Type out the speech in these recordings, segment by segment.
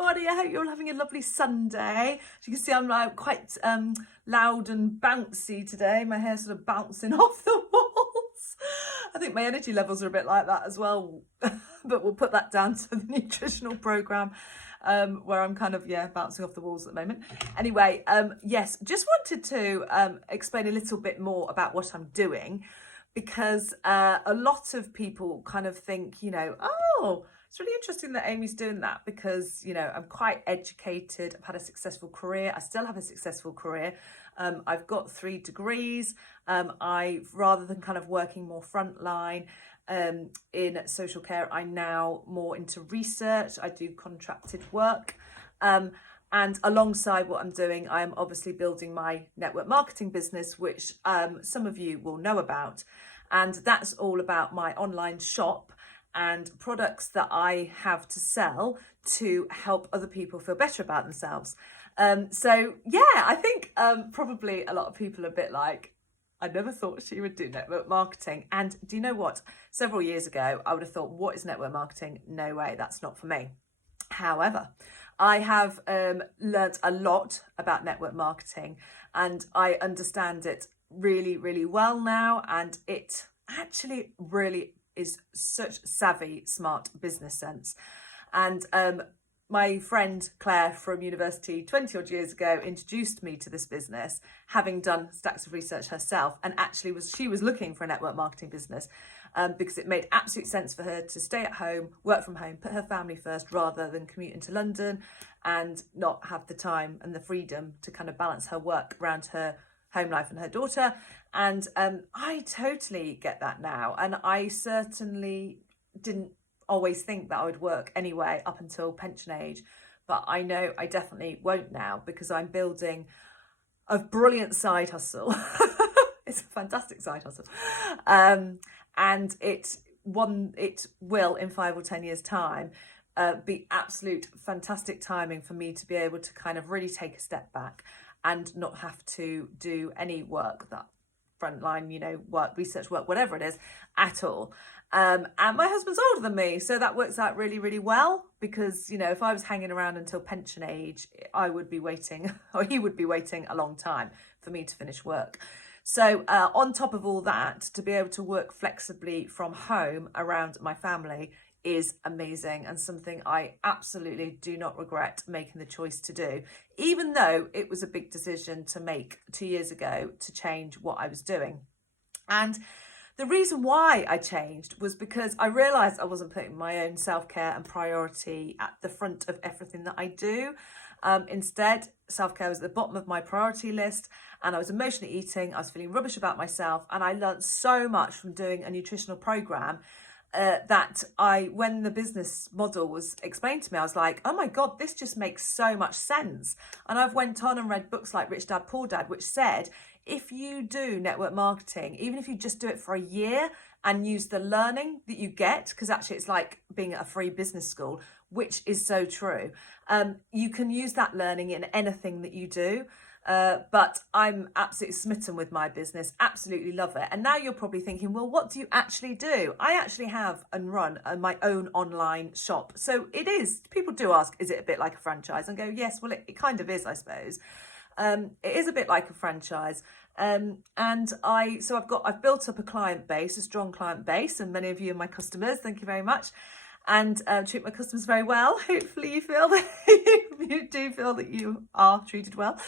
everybody. I hope you're all having a lovely Sunday. As you can see, I'm like quite loud and bouncy today. My hair's sort of bouncing off the walls. I think my energy levels are a bit like that as well, but we'll put that down to the nutritional program where I'm kind of, bouncing off the walls at the moment. Anyway, yes, just wanted to explain a little bit more about what I'm doing, because a lot of people kind of think, oh, it's really interesting that Amy's doing that, because, I'm quite educated. I've had a successful career. I still have a successful career. I've got 3 degrees. Rather than kind of working more frontline in social care, I'm now more into research. I do contracted work. And alongside what I'm doing, I am obviously building my network marketing business, which some of you will know about. And that's all about my online shop and products that I have to sell to help other people feel better about themselves. I think probably a lot of people are a bit like, I never thought she would do network marketing. And do you know what? Several years ago, I would have thought, what is network marketing? No way, that's not for me. However, I have learnt a lot about network marketing, and I understand it really, really well now. And it actually really is such savvy, smart business sense. And my friend Claire from university 20 odd years ago introduced me to this business, having done stacks of research herself, and actually she was looking for a network marketing business because it made absolute sense for her to stay at home, work from home, put her family first rather than commute into London and not have the time and the freedom to kind of balance her work around her home life and her daughter. And I totally get that now. And I certainly didn't always think that I would work anyway up until pension age, but I know I definitely won't now, because I'm building a brilliant side hustle. It's a fantastic side hustle. And it will in 5 or 10 years time be absolute fantastic timing for me to be able to kind of really take a step back and not have to do any work, that frontline, work, research work, whatever it is, at all. And my husband's older than me, so that works out really, really well, because, if I was hanging around until pension age, I would be waiting, or he would be waiting a long time for me to finish work. So on top of all that, to be able to work flexibly from home around my family is amazing, and something I absolutely do not regret making the choice to do, even though it was a big decision to make 2 years ago to change what I was doing. And the reason why I changed was because I realised I wasn't putting my own self-care and priority at the front of everything that I do. Instead, self-care was at the bottom of my priority list, and I was emotionally eating. I was feeling rubbish about myself, and I learned so much from doing a nutritional program that when the business model was explained to me, I was like, oh my God, this just makes so much sense. And I've went on and read books like Rich Dad, Poor Dad, which said, if you do network marketing, even if you just do it for a year and use the learning that you get, because actually it's like being at a free business school, which is so true, you can use that learning in anything that you do. But I'm absolutely smitten with my business, absolutely love it. And now you're probably thinking, well, what do you actually do? I actually have and run my own online shop. So it is, people do ask, is it a bit like a franchise? And go, yes, well, it kind of is, I suppose. It is a bit like a franchise. I've built up a client base, a strong client base, and many of you are my customers. Thank you very much. And treat my customers very well. Hopefully you feel that you do feel that you are treated well.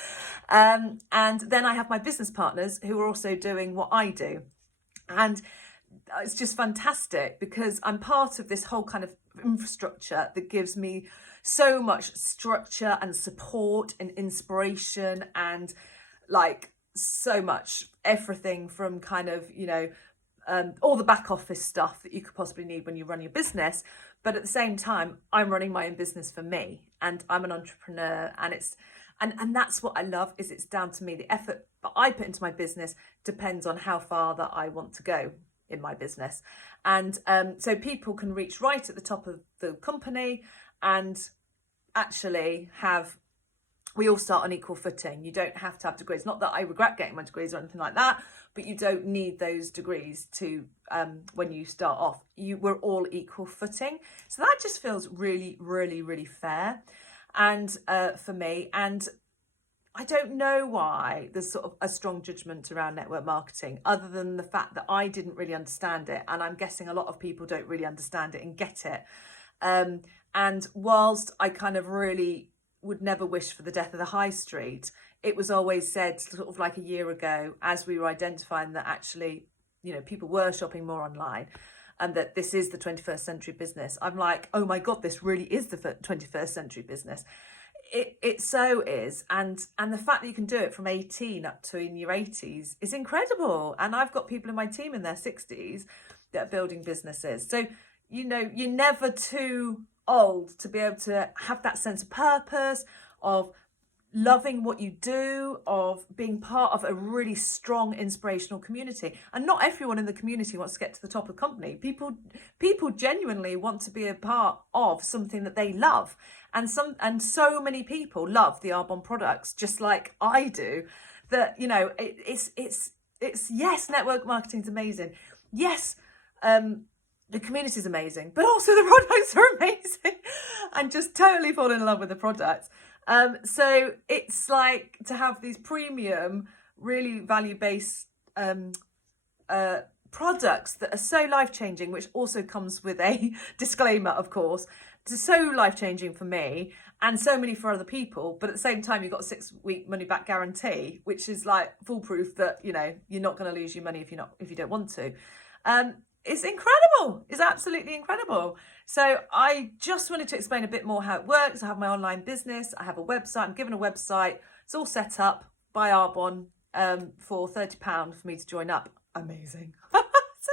And then I have my business partners who are also doing what I do. And it's just fantastic, because I'm part of this whole kind of infrastructure that gives me so much structure and support and inspiration, and like so much everything from kind of, all the back office stuff that you could possibly need when you run your business. But at the same time, I'm running my own business for me, and I'm an entrepreneur, and and that's what I love, is it's down to me. The effort that I put into my business depends on how far that I want to go in my business. And so people can reach right at the top of the company and actually we all start on equal footing. You don't have to have degrees. Not that I regret getting my degrees or anything like that, but you don't need those degrees to when you start off. We're all equal footing. So that just feels really, really, really fair. and for me. And I don't know why there's sort of a strong judgment around network marketing, other than the fact that I didn't really understand it. And I'm guessing a lot of people don't really understand it and get it. And whilst I kind of really would never wish for the death of the high street, it was always said sort of like a year ago, as we were identifying that actually, you know, people were shopping more online and that this is the 21st century business. I'm like, oh my God, this really is the 21st century business. It so is, and the fact that you can do it from 18 up to in your 80s is incredible. And I've got people in my team in their 60s that are building businesses. So, you know, you're never too old to be able to have that sense of purpose, of loving what you do, of being part of a really strong inspirational community. And not everyone in the community wants to get to the top of the company. People genuinely want to be a part of something that they love. And so many people love the Arbonne products, just like I do, that, you know, it's yes, network marketing is amazing. Yes, the community is amazing, but also the products are amazing, and just totally fall in love with the products. So it's like to have these premium, really value-based products that are so life-changing, which also comes with a disclaimer, of course. It's so life-changing for me and so many for other people, but at the same time, you've got a 6-week money-back guarantee, which is like foolproof that, you know, you're not going to lose your money if you don't want to. It's incredible. It's absolutely incredible. So I just wanted to explain a bit more how it works. I have my online business. I have a website. I'm given a website. It's all set up by Arbonne for £30 for me to join up. Amazing. It's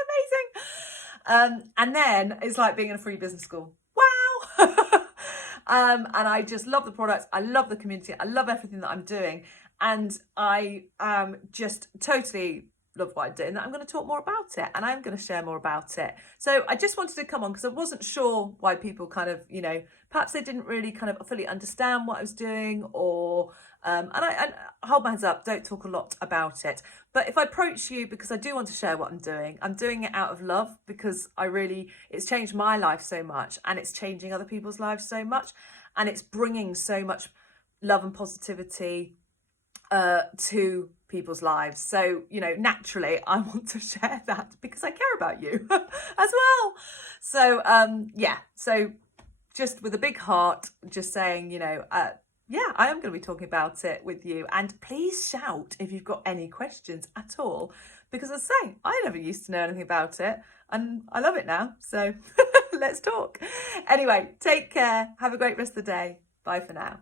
amazing. And then it's like being in a free business school. Wow. And I just love the products. I love the community. I love everything that I'm doing. And I just totally love what I do, and I'm going to talk more about it, and I'm going to share more about it. So I just wanted to come on because I wasn't sure why people kind of, you know, perhaps they didn't really kind of fully understand what I was doing, or and I hold my hands up, don't talk a lot about it. But if I approach you because I do want to share what I'm doing it out of love, because it's changed my life so much, and it's changing other people's lives so much, and it's bringing so much love and positivity to people's lives. So, you know, naturally I want to share that because I care about you as well. So yeah, so just with a big heart, just saying, you know, yeah, I am going to be talking about it with you, and please shout if you've got any questions at all, because as I say, I never used to know anything about it and I love it now. So let's talk. Anyway, take care, have a great rest of the day. Bye for now.